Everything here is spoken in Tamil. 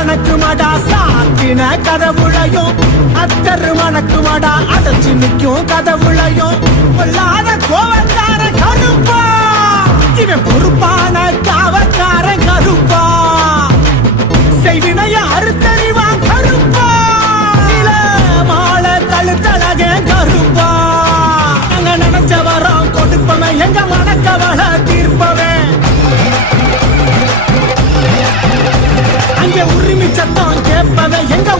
மணக்குமடா சாத்தின கதவுளையும் அத்தரு மணக்குமடா அடைச்சு நிற்கும் கதவுளையும் பொல்லாத கோவக்கார கருப்பா இவன் பொறுப்பான காவக்கார கருப்பா செய்வினைய அறுத்தறிவான் கருப்பா நில மாலை தழுத்தழக கருப்பா நாங்க நினைச்ச வரோம் கொடுப்பவன் எங்க மனக்கவலை தீர்ப்பவன் அங்கே உரிமை சத்தம் கேட்பவன் எங்க